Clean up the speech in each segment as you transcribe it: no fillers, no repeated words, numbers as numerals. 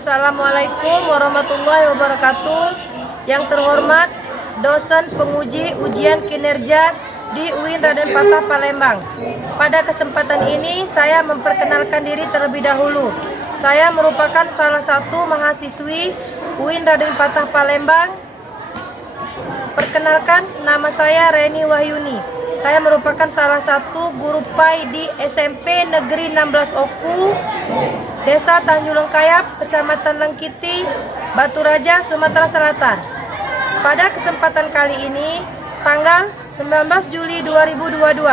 Assalamualaikum warahmatullahi wabarakatuh. Yang terhormat dosen penguji ujian kinerja di UIN Raden Patah Palembang. Pada kesempatan ini saya memperkenalkan diri terlebih dahulu. Saya merupakan salah satu mahasiswi UIN Raden Patah Palembang. Perkenalkan, nama saya Reni Wahyuni. Saya merupakan salah satu guru PAI di SMP Negeri 16 Oku, Desa Tanjung Kayap, Kecamatan Lengkiti, Batu Raja, Sumatera Selatan. Pada kesempatan kali ini, tanggal 19 Juli 2022,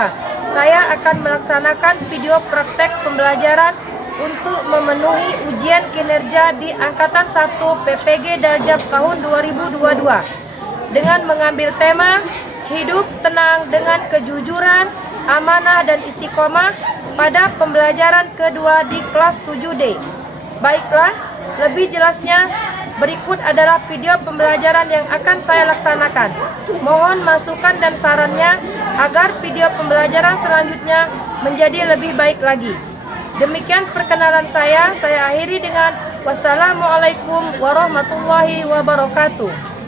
saya akan melaksanakan video praktek pembelajaran untuk memenuhi ujian kinerja di Angkatan 1 PPG Darjab tahun 2022 dengan mengambil tema hidup tenang dengan kejujuran, amanah, dan istiqomah pada pembelajaran kedua di kelas 7D. Baiklah, lebih jelasnya berikut adalah video pembelajaran yang akan saya laksanakan. Mohon masukan dan sarannya agar video pembelajaran selanjutnya menjadi lebih baik lagi. Demikian perkenalan saya akhiri dengan wassalamualaikum warahmatullahi wabarakatuh.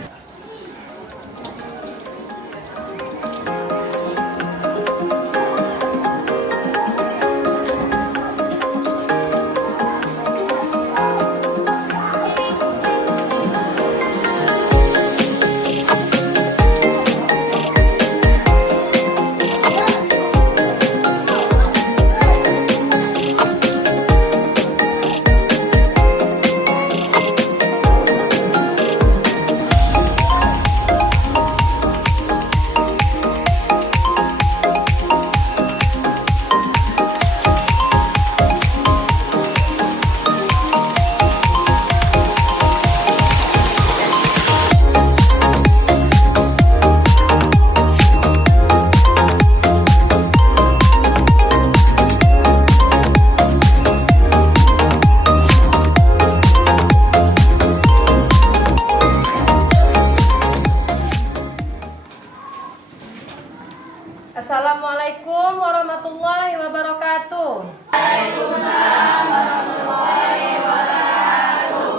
Assalamualaikum warahmatullahi wabarakatuh. Waalaikumsalam warahmatullahi wabarakatuh.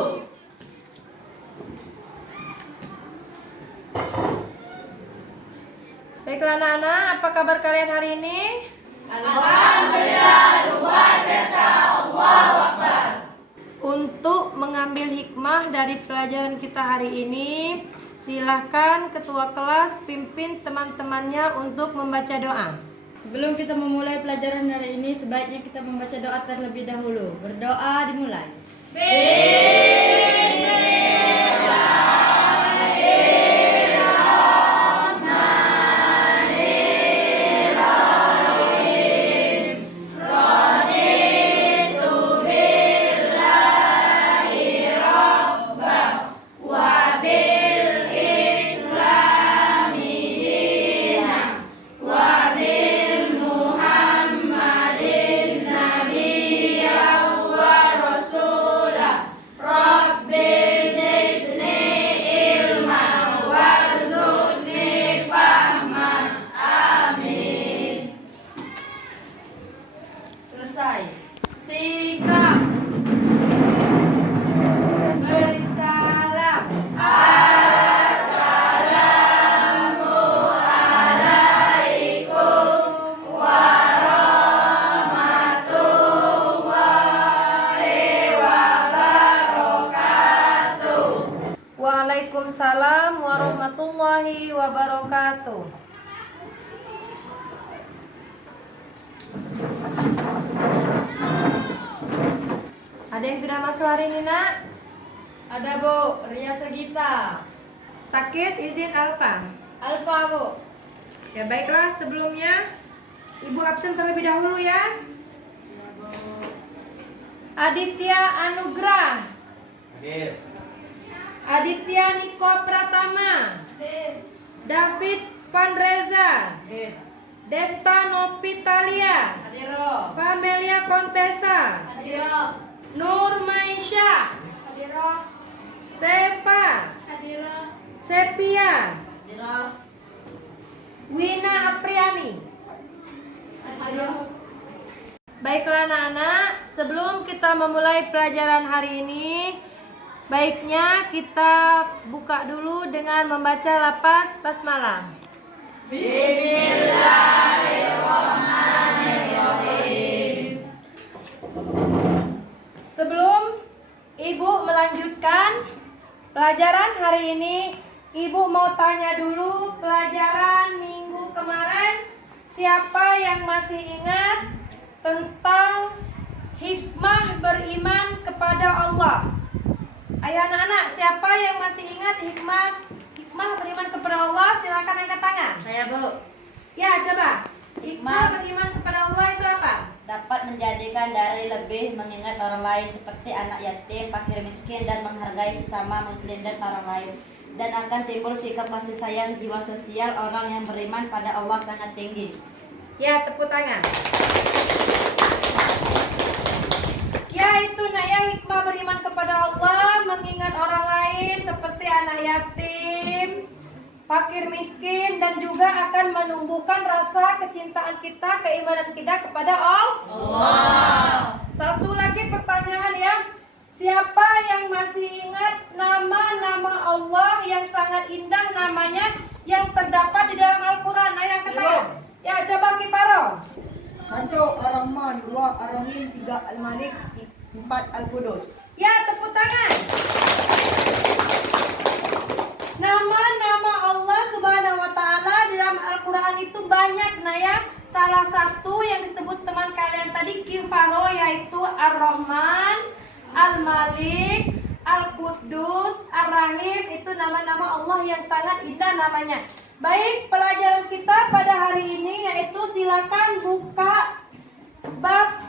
Baiklah anak-anak, apa kabar kalian hari ini? Alhamdulillah, luar biasa, Allahu Akbar. Untuk mengambil hikmah dari pelajaran kita hari ini, silahkan ketua kelas pimpin teman-temannya untuk membaca doa. Sebelum kita memulai pelajaran hari ini, sebaiknya kita membaca doa terlebih dahulu. Berdoa dimulai. Selesai. Sikap. Beri salam. Waalaikumsalam warahmatullahi wabarakatuh. Ada yang tidak masuk hari ini, nak? Ada Bu, Ria Sagita. Sakit, izin Alfa. Alfa Bu. Ya baiklah, sebelumnya Ibu absen terlebih dahulu ya. Aditya Anugrah. Hadir. Aditya Niko Pratama. David Panreza. Desta Novitalia. Hadiro. Pamelia Kontesa. Hadiro. Nur Maisha. Hadiro. Seva. Hadiro. Sepia. Hadiro. Wina Apriani. Hadiro. Baiklah anak-anak, sebelum kita memulai pelajaran hari ini, Baiknya kita buka dulu dengan membaca lafaz basmalah. Sebelum Ibu melanjutkan pelajaran hari ini, Ibu mau tanya dulu pelajaran minggu kemarin, siapa yang masih ingat tentang hikmah beriman kepada Allah? Ayo anak-anak, siapa yang masih ingat hikmah beriman kepada Allah? Silakan angkat tangan. Saya, Bu. Ya, coba. Hikmah beriman kepada Allah itu apa? Dapat menjadikan dari lebih mengingat orang lain seperti anak yatim, fakir miskin, dan menghargai sesama muslim dan orang lain. Dan akan timbul sikap kasih sayang, jiwa sosial orang yang beriman pada Allah sangat tinggi. Ya, tepuk tangan. Ya, itu nak ya, hikmah beriman kepada Allah, mengingat orang lain seperti anak yatim, fakir miskin, dan juga akan menumbuhkan rasa kecintaan kita, keimanan kita kepada Allah. Satu lagi pertanyaan ya, siapa yang masih ingat nama-nama Allah yang sangat indah namanya yang terdapat di dalam Al-Quran? Ayo katakan. Ya, coba Kiparo. 1 Ar-Rahman, 2 Ar-Rahim, 3 Al-Malik, 4 Al-Qudus. Ya, tepuk tangan. Nama-nama Allah Subhanahu wa taala di dalam Al-Qur'an itu banyak nah ya. Salah satu yang disebut teman kalian tadi Kifaro, yaitu Ar-Rahman, Al-Malik, Al-Qudus, Ar-Rahim, itu nama-nama Allah yang sangat indah namanya. Baik, pelajaran kita pada hari ini yaitu silakan buka bab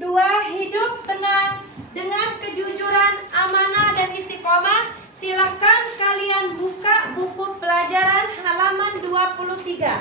2, hidup tenang dengan kejujuran, amanah dan istiqomah. Silakan kalian buka buku pelajaran halaman 23.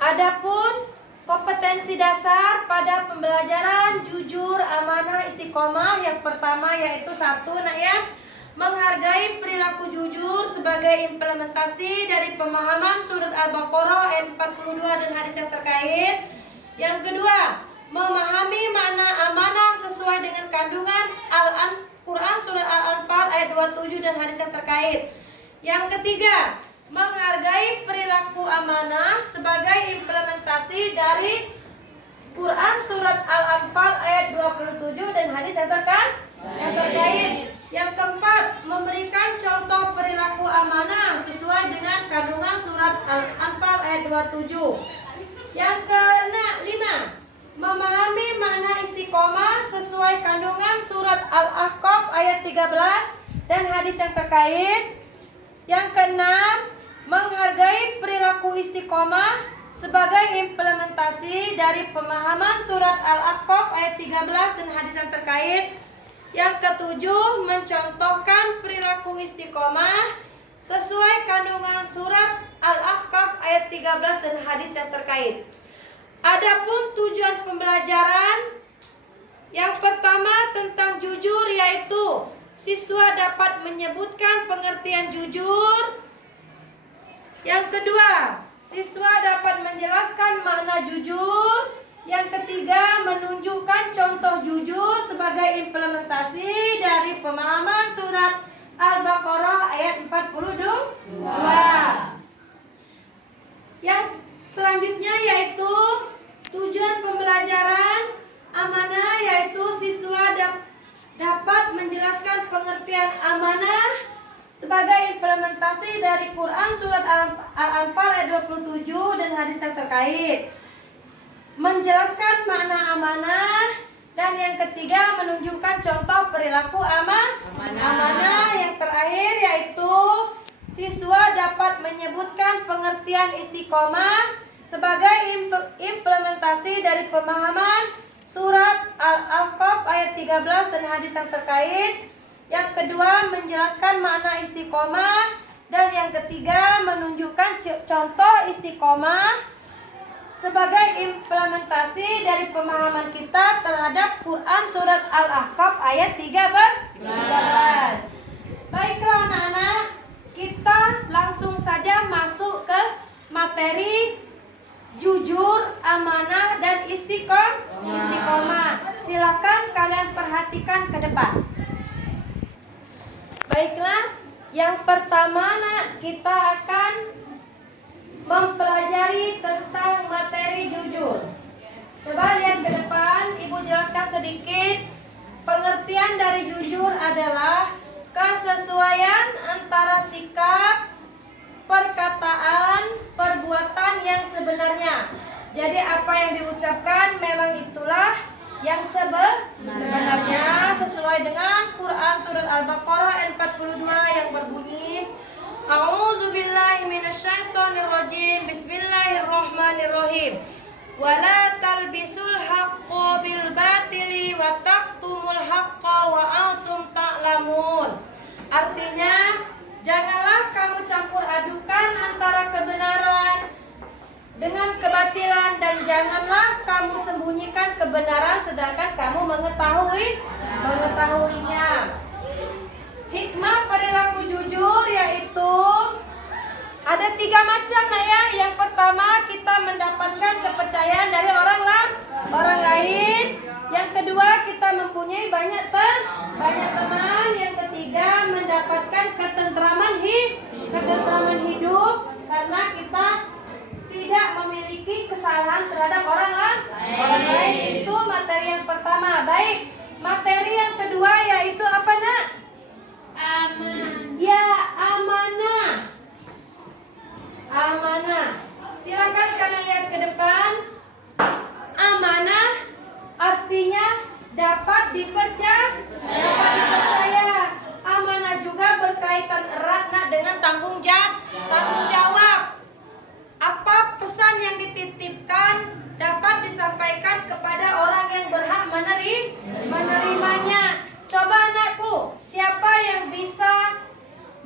Adapun kompetensi dasar pada pembelajaran jujur, amanah, istiqomah, yang pertama yaitu 1 nak ya, menghargai perilaku jujur sebagai implementasi dari pemahaman surat Al-Baqarah ayat 42 dan hadis yang terkait. Yang kedua, memahami makna amanah sesuai dengan kandungan Al-Quran surat Al-Anfal ayat 27 dan hadis yang terkait. Yang ketiga, menghargai perilaku amanah sebagai implementasi dari Quran surat Al-Anfal ayat 27 dan hadis yang terkait. Yang keempat, memberikan contoh perilaku amanah sesuai dengan kandungan surat Al-Anfal ayat 27. Yang kelima, memahami makna istiqomah sesuai kandungan surat Al-Ahqaf ayat 13 dan hadis yang terkait. Yang keenam, menghargai perilaku istiqomah sebagai implementasi dari pemahaman surat Al-Ahqaf ayat 13 dan hadis yang terkait. Yang ketujuh, mencontohkan perilaku istiqomah sesuai kandungan surat Al-Ahqaf ayat 13 dan hadis yang terkait. Adapun tujuan pembelajaran yang pertama tentang jujur, yaitu siswa dapat menyebutkan pengertian jujur. Yang kedua, siswa dapat menjelaskan makna jujur. Yang ketiga, menunjukkan contoh jujur sebagai implementasi dari pemahaman surat Al-Baqarah ayat 42. Yang selanjutnya yaitu tujuan pembelajaran amanah, yaitu siswa dapat menjelaskan pengertian amanah sebagai implementasi dari Quran surat Al-Anfal ayat 27 dan hadis yang terkait. Menjelaskan makna amanah, dan yang ketiga menunjukkan contoh perilaku amanah. Yang terakhir yaitu siswa dapat menyebutkan pengertian istiqomah sebagai implementasi dari pemahaman surat Al-Ahqaf ayat 13 dan hadis yang terkait. Yang kedua, menjelaskan makna istiqomah, dan yang ketiga menunjukkan contoh istiqomah sebagai implementasi dari pemahaman kita terhadap Quran surat Al-Ahqaf ayat 13. Baiklah anak-anak, kita langsung saja masuk materi jujur, amanah, dan istiqomah. Silakan kalian perhatikan ke depan. Baiklah, yang pertama kita akan mempelajari tentang materi jujur. Coba lihat ke depan, Ibu jelaskan sedikit. Pengertian dari jujur adalah kesesuaian antara sikap, perkataan, perbuatan yang sebenarnya. Jadi apa yang diucapkan memang itulah yang sebenarnya sesuai dengan Quran surat Al-Baqarah ayat 42 yang berbunyi A'udzubillahi minasyaitonirrajim. Bismillahirrahmanirrahim. Wala talbisul haqqo bil batili wa taqtumul haqqo wa antum ta'lamun. Artinya, janganlah kamu campur adukan antara kebenaran dengan kebatilan, dan janganlah kamu sembunyikan kebenaran sedangkan kamu mengetahuinya. Hikmah perilaku jujur yaitu ada 3 macam ya. Yang pertama, kita mendapatkan kepercayaan dari orang lain. Yang kedua, kita mempunyai banyak teman. Yang ketiga, mendapatkan ketentraman hidup karena kita tidak memiliki kesalahan terhadap orang lain. Itu materi yang pertama. Baik, materi yang kedua yaitu apa, Nak? Amanah. Silakan kalian lihat ke depan. Amanah artinya dapat dipercaya. Amanah juga berkaitan erat dengan tanggung jawab. Apa pesan yang dititipkan dapat disampaikan kepada orang yang berhak menerimanya. Coba anakku, siapa yang bisa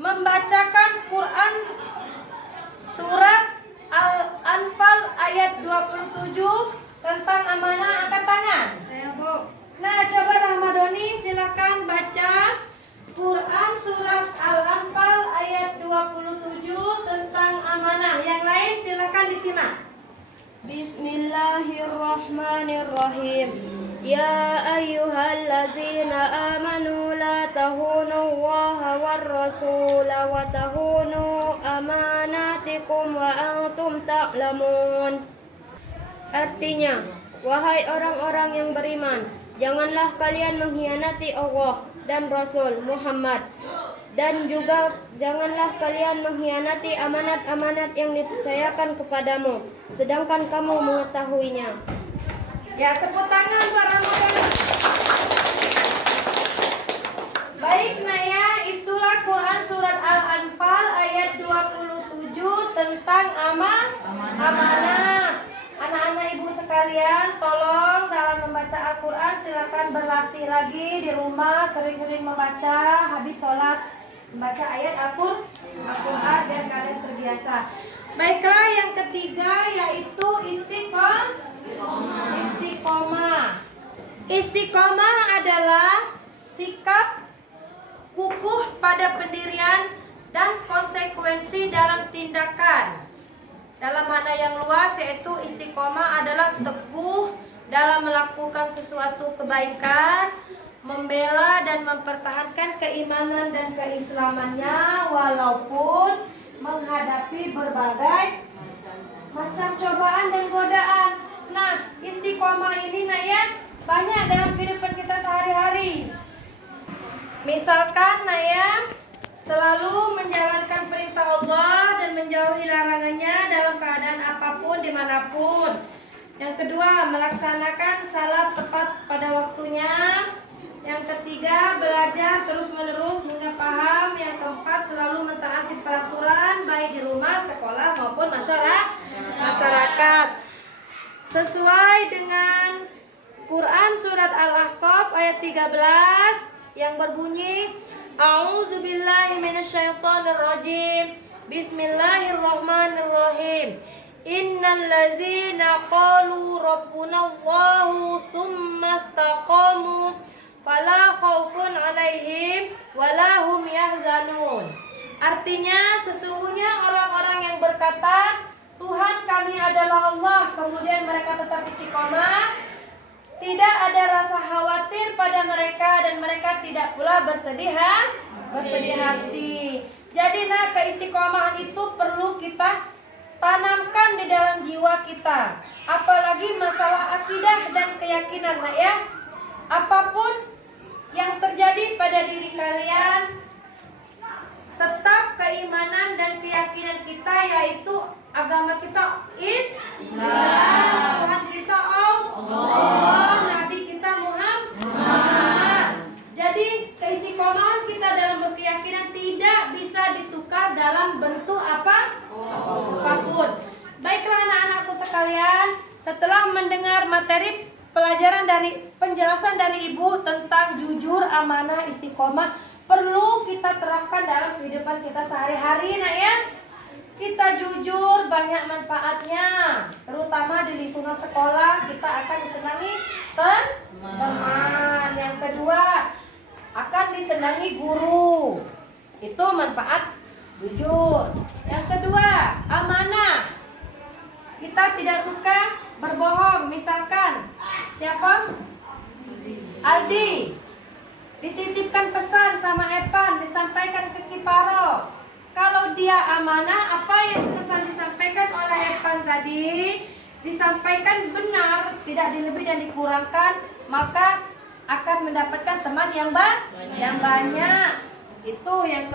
membacakan Quran surat Al-Anfal ayat 27 tentang amanah? Angkat tangan. Saya, Bu. Nah, coba Rahmadoni silakan baca Quran surat Al-Anfal ayat 27 tentang amanah. Yang lain silakan disimak. Bismillahirrahmanirrahim. Ya ayyuhallazina amanu la tahunu Allaha war rasula wa tahunu amanatikum wa antum ta'lamun. Artinya, wahai orang-orang yang beriman, janganlah kalian mengkhianati Allah dan Rasul Muhammad, dan juga janganlah kalian mengkhianati amanat-amanat yang dipercayakan kepadamu, sedangkan kamu mengetahuinya. Ya, tepuk tangan buat Ramadan. Baik, Naya, itulah Quran surat Al-Anfal ayat 27 tentang amanah. Anak-anak ibu sekalian, tolong dalam membaca Al-Quran silakan berlatih lagi di rumah, sering-sering membaca, habis sholat membaca ayat Al-Quran biar kalian terbiasa. Baiklah, yang ketiga yaitu Istiqomah adalah sikap kukuh pada pendirian dan konsekuensi dalam tindakan. Dalam makna yang luas yaitu istiqomah adalah teguh dalam melakukan sesuatu kebaikan, membela dan mempertahankan keimanan dan keislamannya walaupun menghadapi berbagai macam cobaan dan godaan. Nah, istiqomah ini Naya banyak dalam kehidupan kita sehari-hari. Misalkan Naya selalu menjalankan perintah Allah dan menjauhi larangannya dalam keadaan apapun dimanapun. Yang kedua, melaksanakan salat tepat pada waktunya. Yang ketiga, belajar terus-menerus hingga paham. Yang keempat, selalu mentaati peraturan baik di rumah, sekolah maupun masyarakat. Sesuai dengan Quran surat Al-Ahqaf ayat 13 yang berbunyi A'udzubillahi minasyaitonirrajim. Bismillahirrahmanirrahim. Innal ladzina qalu rabbunallahu tsumma istaqamu fala khaufun 'alaihim wala hum yahzanun. Artinya, sesungguhnya orang-orang yang berkata Tuhan kami adalah Allah, kemudian mereka tetap istiqomah, tidak ada rasa khawatir pada mereka dan mereka tidak pula bersedih hati. Jadi keistiqomahan itu perlu kita tanamkan di dalam jiwa kita. Apalagi masalah akidah dan keyakinan ya. Apapun yang terjadi pada diri kalian, tetap keimanan dan keyakinan kita, yaitu agama kita Islam, Tuhan kita Allah, Nabi kita Muhammad. Jadi keistiqomahan kita dalam berkeyakinan tidak bisa ditukar dalam bentuk apapun. Baiklah anak-anakku sekalian, setelah mendengar materi pelajaran dari penjelasan dari Ibu tentang jujur, amanah, istiqomah, perlu kita terapkan dalam kehidupan kita sehari-hari ya. Kita jujur, banyak manfaatnya, terutama di lingkungan sekolah kita akan disenangi teman. Yang kedua, akan disenangi guru. Itu manfaat jujur. Yang kedua, amanah. Kita tidak suka berbohong. Misalkan siapa? Aldi dititipkan pesan sama Epan, disampaikan ke Kiparo. Kalau dia amanah, apa yang pesan disampaikan oleh Epan tadi disampaikan benar, tidak dilebih dan dikurangkan, maka akan mendapatkan teman yang banyak. Itu yang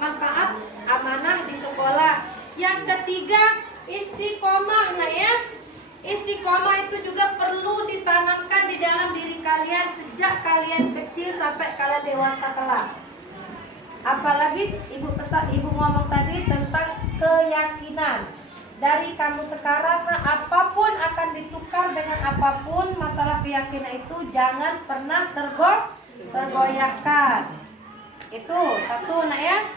manfaat amanah di sekolah. Yang ketiga, istiqomah ya. Istiqomah itu juga perlu ditanamkan di dalam diri kalian sejak kalian kecil sampai kalian dewasa kelak. Apalagi ibu ngomong tadi tentang keyakinan. Dari kamu sekarang, apapun akan ditukar dengan apapun, masalah keyakinan itu jangan pernah tergoyahkan. Itu satu ya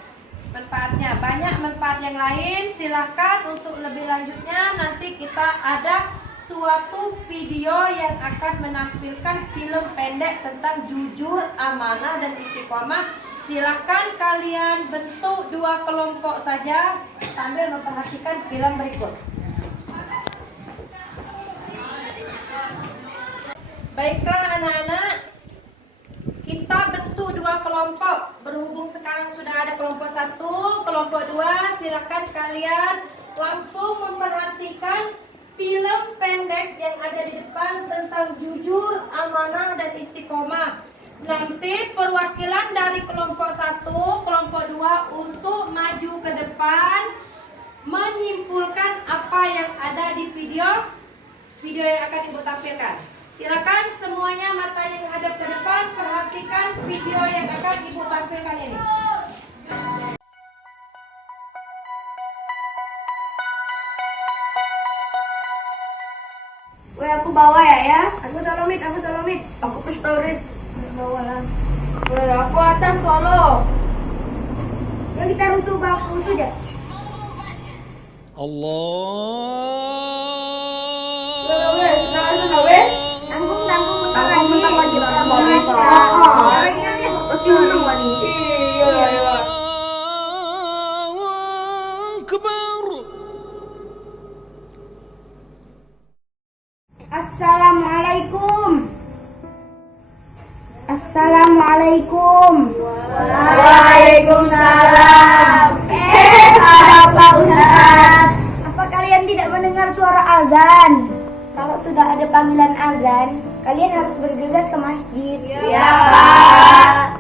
manfaatnya. Banyak manfaat yang lain, silahkan untuk lebih lanjutnya nanti kita ada suatu video yang akan menampilkan film pendek tentang jujur, amanah, dan istiqomah. Silahkan kalian bentuk 2 kelompok saja sambil memperhatikan film berikut. Baiklah anak-anak, kita bentuk 2 kelompok. Berhubung sekarang sudah ada kelompok 1, kelompok 2, silahkan kalian langsung memperhatikan film pendek yang ada di depan tentang jujur, amanah, dan istiqomah. Nanti perwakilan dari kelompok 1, kelompok 2 untuk maju ke depan menyimpulkan apa yang ada di video yang akan Ibu tampilkan. Silakan semuanya matanya menghadap ke depan, perhatikan video yang akan Ibu tampilkan ini. Weh, aku bawa ya. Aku Salomit. Aku Pustorit. Bawa lah. Weh, aku atas solo. Yang kita rusuh baku saja. Tanggung menang lagi lah. Pasti menang lagi. Iya. Assalamualaikum. Waalaikumsalam. Ada Pak Ustaz. Apa kalian tidak mendengar suara azan? Kalau sudah ada panggilan azan, kalian harus bergegas ke masjid. Ya, Pak.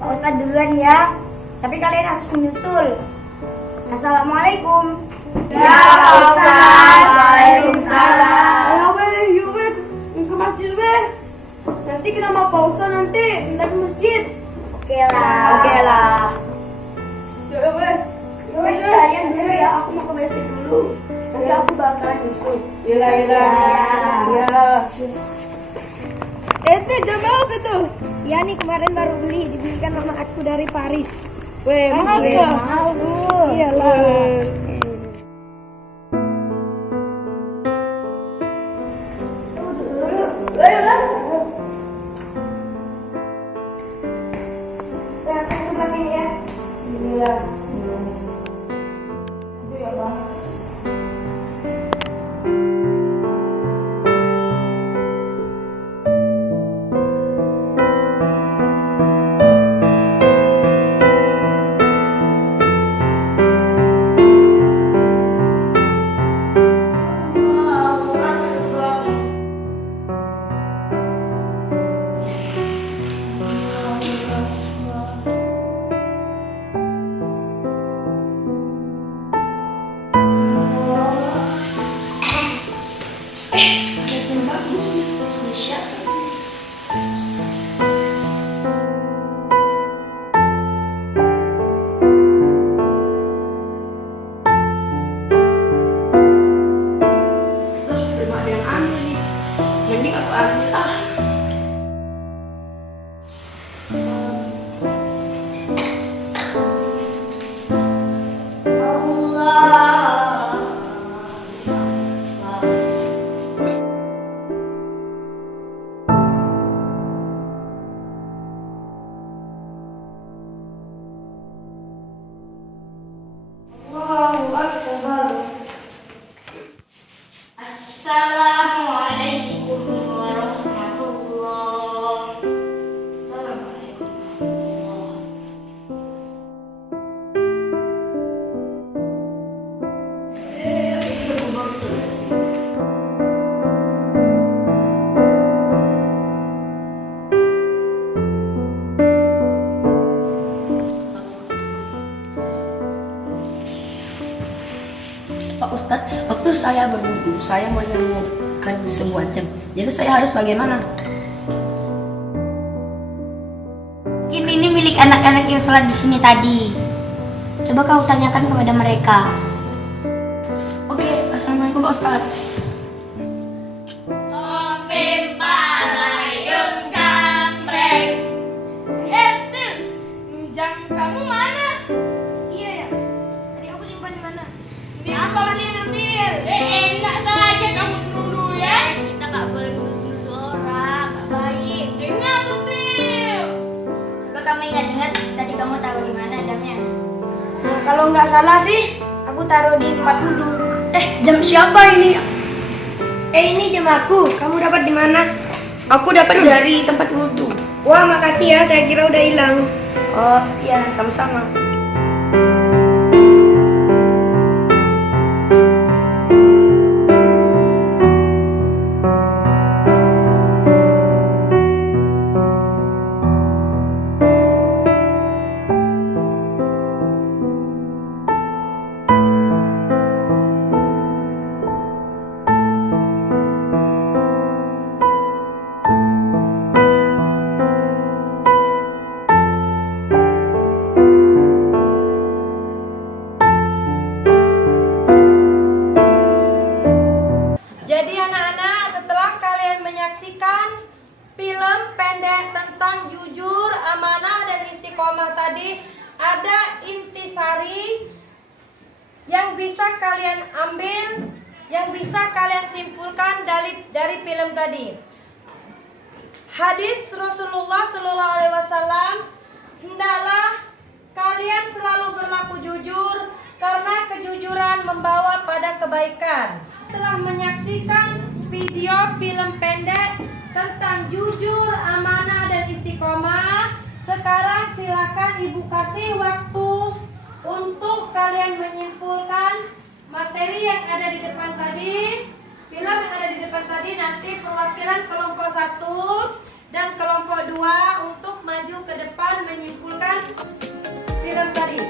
Pak Ustaz duluan ya. Tapi kalian harus menyusul. Assalamualaikum. Ya, Pak Ustaz. Waalaikumsalam. Ayo ke masjid Nanti kenapa Pak Ustaz nanti minta ke masjid. Oke lah. Kalian dulu ya, aku mau ke masjid dulu. Nanti aku bakalan nyusul. Iya. Udah mau ke tuh? Ya nih kemarin baru dibelikan sama aku dari Paris. Weh, Mau Bu. Iyalah. Pak Ustadz, waktu saya berwudu, saya menemukan sebuah jam. Jadi saya harus bagaimana? Mungkin ini milik anak-anak yang sholat di sini tadi. Coba kau tanyakan kepada mereka. Oke, assalamualaikum Pak Ustadz. Jam kamu mana? Iya ya. Tadi aku simpan di mana? Aku yang ambil. Enak saja kamu dulu ya. Kita nggak boleh nuduh orang, nggak baik. Ingat tuh, Til. Coba kamu ingat-ingat tadi kamu taruh di mana jamnya? Nah, kalau nggak salah sih, aku taruh di tempat wudhu. Jam siapa ini? Ini jam aku. Kamu dapat di mana? Aku dapat dari tempat wudhu. Wah, makasih ya. Saya kira udah hilang. Oh, iya, sama-sama. Jadi anak-anak, setelah kalian menyaksikan film pendek tentang jujur, amanah, dan istiqomah tadi, ada intisari yang bisa kalian ambil, yang bisa kalian simpulkan dari film tadi. Hadis Rasulullah SAW, hendaklah kalian selalu berlaku jujur karena kejujuran membawa pada kebaikan. Telah menyaksikan video film pendek tentang jujur, amanah, dan istiqomah. Sekarang silakan ibu kasih waktu untuk kalian menyimpulkan materi yang ada di depan tadi, film yang ada di depan tadi. Nanti perwakilan kelompok 1 dan kelompok 2 untuk maju ke depan menyimpulkan film tadi.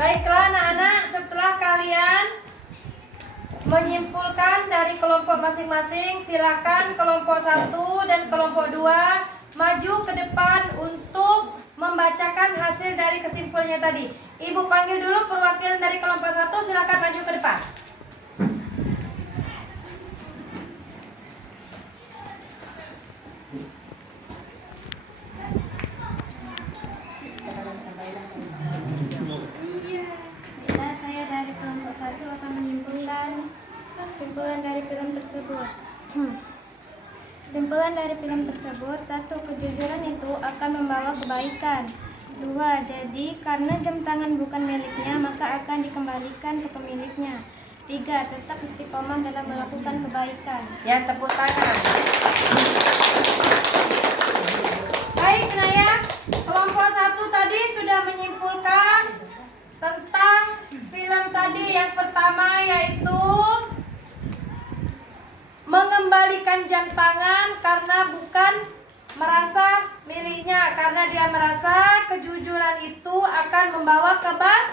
Baiklah anak-anak, setelah kalian menyimpulkan dari kelompok masing-masing, silakan kelompok 1 dan kelompok 2 maju ke depan untuk membacakan hasil dari kesimpulannya tadi. Ibu panggil dulu perwakilan dari kelompok 1, silakan maju ke depan. Bila saya dari kelompok 1 akan menyimpulkan kesimpulan dari film tersebut. Kesimpulan dari film tersebut, 1. Kejujuran itu akan membawa kebaikan. 2. Jadi karena jam tangan bukan miliknya, maka akan dikembalikan ke pemiliknya. 3. Tetap istiqomah dalam melakukan kebaikan. Ya, tepuk tangan. Baik Naya, kelompok 1 tadi sudah menyimpulkan tentang film tadi. Yang pertama yaitu mengembalikan jam tangan karena bukan merasa miliknya, karena dia merasa kejujuran itu akan membawa kebaikan.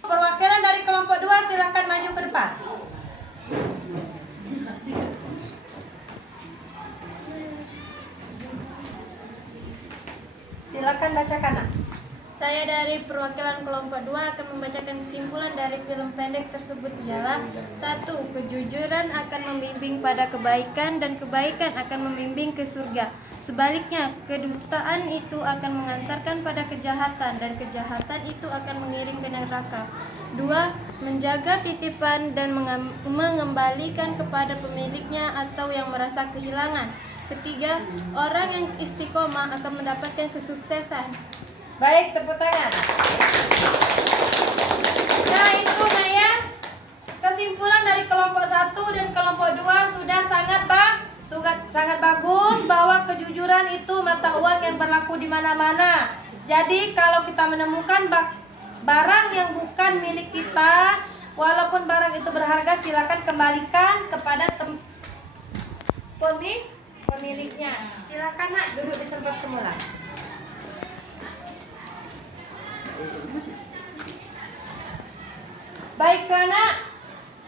Perwakilan dari kelompok 2 silakan maju ke depan. Silakan bacakan, Nak. Saya dari perwakilan kelompok 2 akan membacakan kesimpulan dari film pendek tersebut ialah 1. Kejujuran akan membimbing pada kebaikan dan kebaikan akan membimbing ke surga. Sebaliknya, kedustaan itu akan mengantarkan pada kejahatan dan kejahatan itu akan mengiring ke neraka. 2. Menjaga titipan dan mengembalikan kepada pemiliknya atau yang merasa kehilangan. 3. Orang yang istiqomah akan mendapatkan kesuksesan. Baik, tepuk tangan. Nah, itu Naya, kesimpulan dari kelompok 1 dan kelompok 2 sudah sangat bagus bahwa kejujuran kejujuran itu mata uang yang berlaku di mana-mana. Jadi kalau kita menemukan barang yang bukan milik kita, walaupun barang itu berharga, silakan kembalikan kepada pemiliknya. Silakan nak duduk di tempat semula. Baiklah nak,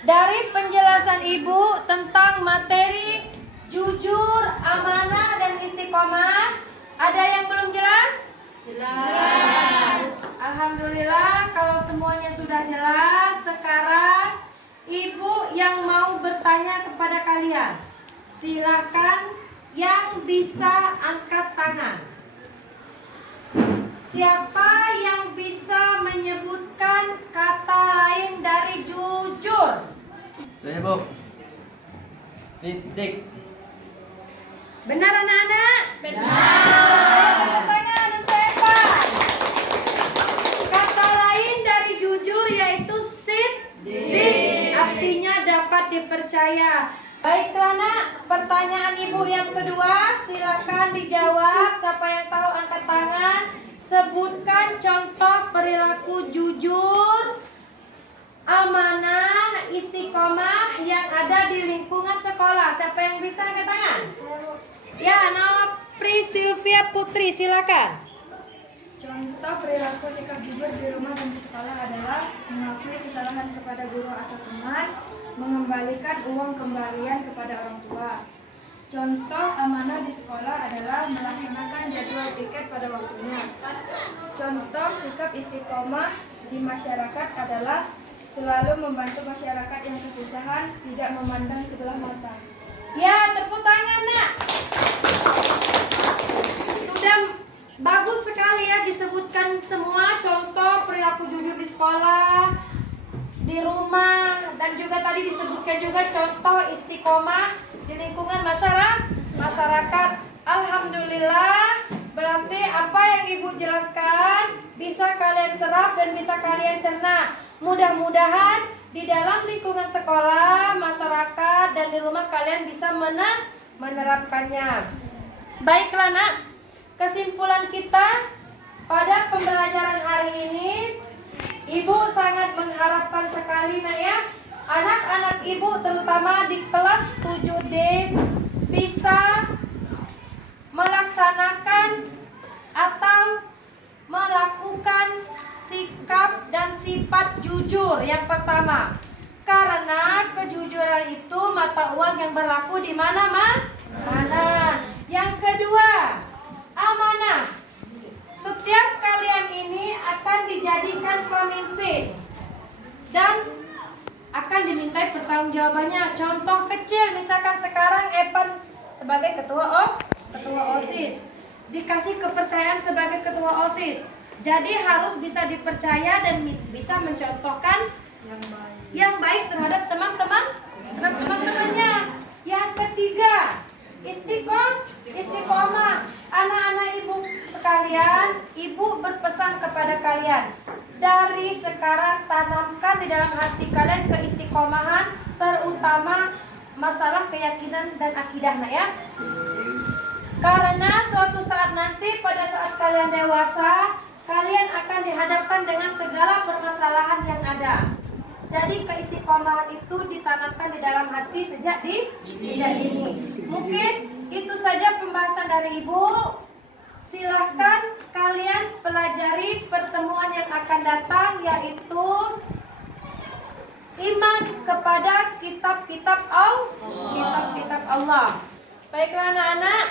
dari penjelasan ibu tentang materi jujur, amanah, dan istiqomah, ada yang belum jelas? Jelas. Alhamdulillah kalau semuanya sudah jelas. Sekarang ibu yang mau bertanya kepada kalian, silakan yang bisa angkat tangan. Siapa yang bisa menyebutkan kata lain dari jujur? Saya Bu. Sidik. Benar anak-anak? Benar. Tepuk tangan untuk hebat. Kata lain dari jujur yaitu sidik. Artinya dapat dipercaya. Baiklah nak, pertanyaan ibu yang kedua silakan dijawab. Siapa yang tahu angkat tangan. Sebutkan contoh perilaku jujur, amanah, istiqomah yang ada di lingkungan sekolah. Siapa yang bisa angkat tangan? Ya, nama Prisylvia Putri, silakan. Contoh perilaku sikap jujur di rumah dan di sekolah adalah mengakui kesalahan kepada guru atau teman, mengembalikan uang kembalian kepada orang tua. Contoh amanah di sekolah adalah melaksanakan jadwal piket pada waktunya. Contoh sikap istiqomah di masyarakat adalah selalu membantu masyarakat yang kesusahan, tidak memandang sebelah mata. Ya, tepuk tangan nak. Sudah bagus sekali ya disebutkan semua contoh perilaku jujur di sekolah, di rumah, dan juga tadi disebutkan juga contoh istiqomah di lingkungan masyarakat. Alhamdulillah, berarti apa yang ibu jelaskan bisa kalian serap dan bisa kalian cerna. Mudah-mudahan di dalam lingkungan sekolah, masyarakat, dan di rumah kalian bisa menerapkannya. Baiklah nak, kesimpulan kita pada pembelajaran hari ini, ibu sangat mengharapkan sekali nak ya, anak-anak ibu terutama di kelas 7D bisa melaksanakan atau melakukan sikap dan sifat jujur yang pertama. Karena kejujuran itu mata uang yang berlaku di mana-mana. Yang kedua, amanah. Setiap kalian ini akan dijadikan pemimpin dan akan dimintai pertanggungjawabannya. Contoh kecil, misalkan sekarang Evan sebagai ketua OSIS, dikasih kepercayaan sebagai ketua OSIS. Jadi harus bisa dipercaya dan bisa mencontohkan yang baik terhadap teman-temannya. Yang ketiga, istiqomah. Anak-anak ibu sekalian, ibu berpesan kepada kalian, dari sekarang tanamkan di dalam hati kalian keistiqomahan, terutama masalah keyakinan dan akidah ya. Karena suatu saat nanti pada saat kalian dewasa, kalian akan dihadapkan dengan segala permasalahan yang ada. Jadi keistiqomahan itu ditanamkan di dalam hati sejak dini. Mungkin itu saja pembahasan dari ibu. Silahkan kalian pelajari pertemuan yang akan datang, yaitu iman kepada kitab-kitab Allah. Baiklah anak-anak,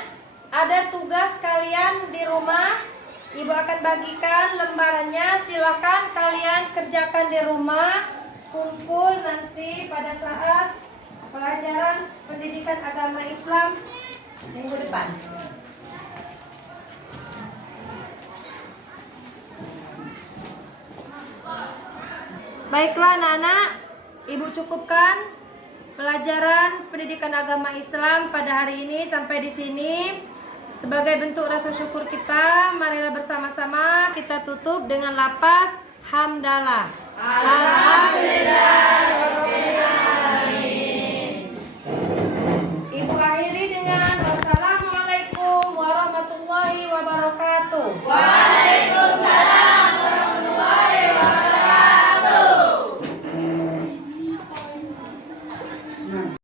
ada tugas kalian di rumah. Ibu akan bagikan lembarannya. Silahkan kalian kerjakan di rumah. Kumpul nanti pada saat pelajaran pendidikan agama Islam minggu depan. Baiklah anak-anak, ibu cukupkan pelajaran pendidikan agama Islam pada hari ini sampai di sini. Sebagai bentuk rasa syukur kita, marilah bersama-sama kita tutup dengan lafaz hamdalah. Alhamdulillah.